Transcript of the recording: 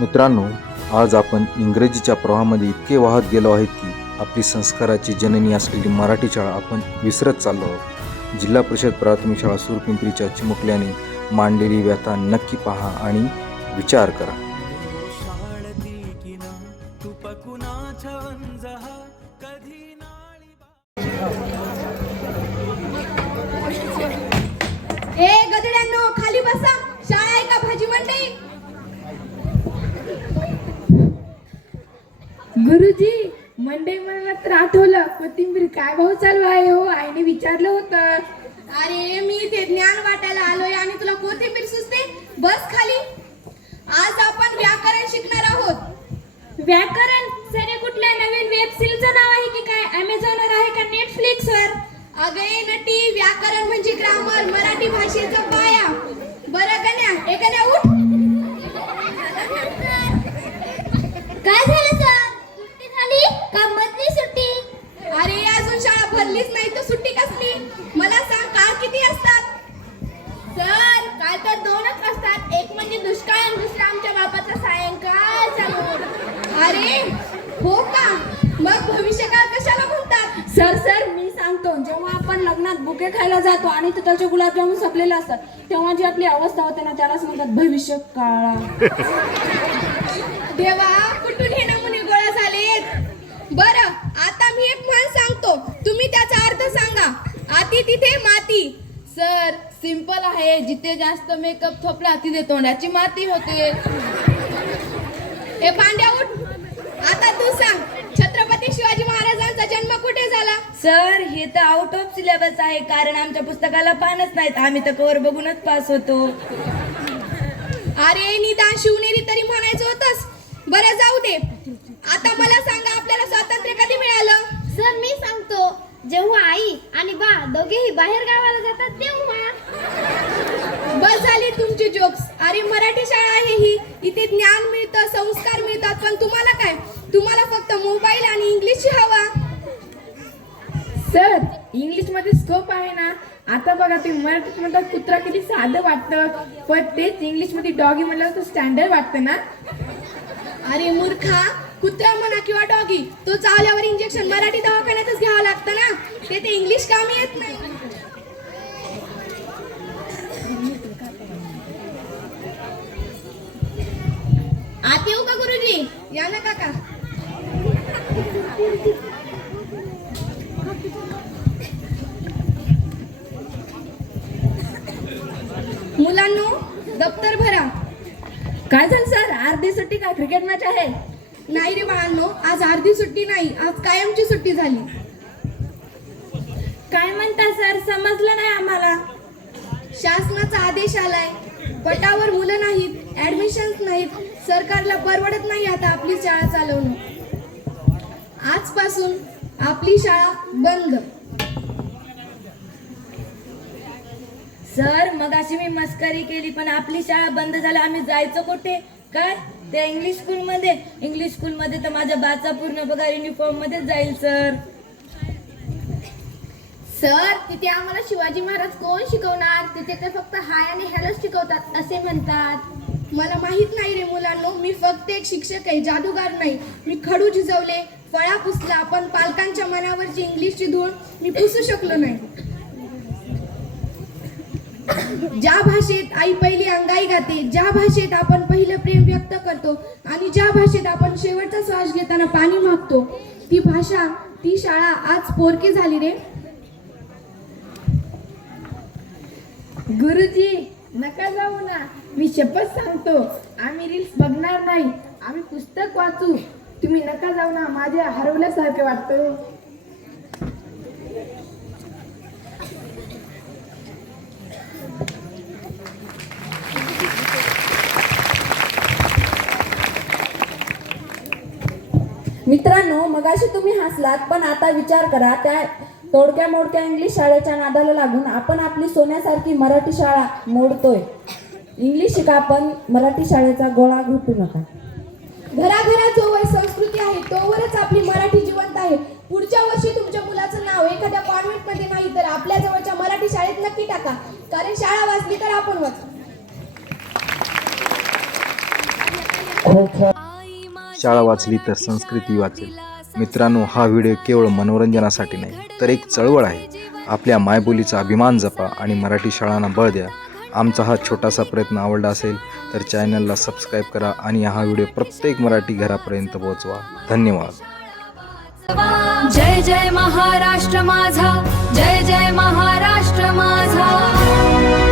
मित्रांनो, आज आपण इंग्रजीच्या प्रवाहामध्ये इतके वाहत गेलो आहेत की आपली संस्काराची जननी असलेली मराठी शाळा आपण विसरत चाललो आहोत. जिल्हा परिषद प्राथमिक शाळा सूरपिंपरीच्या चिमुकल्याने मांडलेली व्यथा नक्की पहा आणि विचार करा. ए गधड्यांनो, खाली बसा. शाळा आहे का भाजी मंडई? गुरुजी, मंडई मला तर आठवलं. कोथिंबीर काय भाव चालू आहे हो? आईने विचारलं होतं. अरे मी इथे ज्ञान वाटायला आलोय आणि तुला कोथिंबीर सुचते? बस खाली. आज आपण व्याकरण शिकणार आहोत. व्याकरण? सर, कुठल्या नवीन वेब सिरीजचं नाव आहे की काय? अमेझॉनवर आहे का नेटफ्लिक्सवर? अगे नटी, व्याकरण म्हणजे ग्रामर, मराठी भाषेचा पाया. बरं गण्या, एखाद्या उठ. काय झालं सर? सुट्टी झाली का मधली सुट्टी? अरे अजून शाळा भरलीच नाही तर सुट्टी कसली? मला सांग, काळ किती असतात? सर, काय तर दोनच असतात. एक म्हणजे दुष्काळ आणि दुसरा आमच्या बापाचा सायंकाळचा मूड. अरे हो का? मग भविष्यकाळ कशाला म्हणतात? सर, मी सांगतो. जेव्हा आपण लग्नात बुके खायला जातो आणि तिथलचे गुलाबजामुन संपलेले असतात, तेव्हा जी आपली अवस्था होते ना, त्यालाच म्हणतात भविष्य काळा. देवा, कुठून हे नमुने गोळा झालेत? बरं, आता मी एक म्हण सांगतो, तुम्ही त्याचा अर्थ सांगा. आती तिथे माती. सर, सिंपल आहे. जिथे जास्त मेकअप थोपला तिथे तोंडाची माती होते. हे पांड्या उठ. आता तू सांग, छत्रपती शिवाजी महाराजांचा जन्म कुठे झाला? सर, हे तर आउट ऑफ सिलेबस आहे, कारण आमच्या पुस्तकाला पानच नाहीत. आम्ही तर कवर बघूनच पास होतो. अरे निदान शिवनेरी तरी म्हणायचं होतंस. बरं जाऊ दे. आता मला सांगा, आपल्याला स्वातंत्र्य कधी मिळालं? सर, मी सांगतो. जेव्हा आई आणि बा दोघेही बाहेर गावाला जातात तेव्हा. बस झाली तुमची जोक्स. अरे मराठी शाळा आहे ही. इथे ज्ञान मिळतं, संस्कार मिळतात. पण तुम्हाला काय? तुम्हाला फक्त मोबाईल आणि इंग्लिश हवा. सर, इंग्लिश मध्ये स्कोप आहे ना. आता बघा, ते मराठीत म्हणतात कुत्रा, किती साधं वाटतं, पण तेच इंग्लिश मध्ये डॉगी म्हटलं तर स्टँडर्ड वाटतं ना. अरे मूर्खा, कुत्रा म्हणा किंवा डॉगी, तो चावल्यावर इंजेक्शन मराठी दवाखान्यातच घ्यावं लागतं ना. ते इंग्लिश कामी येत नाही. आत येऊ का गुरुजी? या ना काका. मुलांनो, दप्तर भरा. काय झालं सर? अर्धी सुट्टी का क्रिकेट मॅच आहे? नाही रे बाळांनो, आज अर्धी सुट्टी नाही, आज कायमची सुट्टी झाली. काय म्हणता सर? समजलं नाही आम्हाला. शासनाचा आदेश आलाय. पटावर मुलं नाहीत, ऍडमिशन्स नाहीत. सरकारला परवडत नाही आता आपली शाळा चालवणं. आजपासून आपली शाळा बंद. सर, मग अशी मी मस्करी केली, पण आपली शाळा बंद झाली. आम्ही जायचं कुठे? काय त्या इंग्लिश स्कूलमध्ये? इंग्लिश स्कूलमध्ये तर माझ्या बाचा पूर्ण पगार युनिफॉर्म मध्येच जाईल सर. सर, तिथे आम्हाला शिवाजी महाराज कोण शिकवणार? तिथे तर फक्त हाय आणि हॅलो शिकवतात असे म्हणतात. मला माहित नाही रे मुलांनो, मी फक्त एक शिक्षक आहे, जादूगार नाही. मी खडू झिजवले, फळा पुसला, पण पालकांच्या मनावरची इंग्लिशची धूळ मी पुसू शकलो नाही. ज्या भाषेत आई पहिली अंगाई गाते, ज्या भाषेत आपण पहिलं प्रेम व्यक्त करतो आणि ज्या भाषेत आपण शेवटचा श्वास घेताना पाणी मागतो, ती भाषा, ती शाळा आज पोरकी झाली रे. गुरुजी, नका जाऊ ना. मी शपथ सांगतो, आम्ही रील्स बघणार नाही, आम्ही पुस्तक वाचू. तुम्ही नका जाऊ ना, माझ्या हरवल्यासारखं वाटतं. मित्रांनो, मगाशी तुम्ही हसलात, पण आता विचार करा, त्या तोडक्या मोडक्या इंग्लिश शाळेच्या नादाला लागून आपण आपली सोन्यासारखी मराठी शाळा मोडतोय. इंग्लिश शिका, पण मराठी शाळेचा गोळा घुटू नका. घराघरात जोवर संस्कृती आहे तोवरच आपली मराठी जिवंत आहे. पुढच्या वर्षी तुमच्या मुलाचं नाव एखाद्या कॉन्व्हेंटमध्ये नाही तर आपल्या जवळच्या मराठी शाळेत नक्की टाका, कारण शाळा वाचली तर आपण वाचू. शाळा वाचली तर संस्कृती वाचेल. मित्रांनो, हा व्हिडिओ केवळ मनोरंजनासाठी नाही तर एक चळवळ आहे. आपल्या मायबोलीचा अभिमान जपा आणि मराठी शाळांना बळ द्या. आमचा हा छोटासा प्रयत्न आवडला असेल तर चॅनलला सबस्क्राईब करा आणि हा व्हिडिओ प्रत्येक मराठी घरापर्यंत पोहोचवा. धन्यवाद. जय जय महाराष्ट्र माझा, जय जय महाराष्ट्र माझा.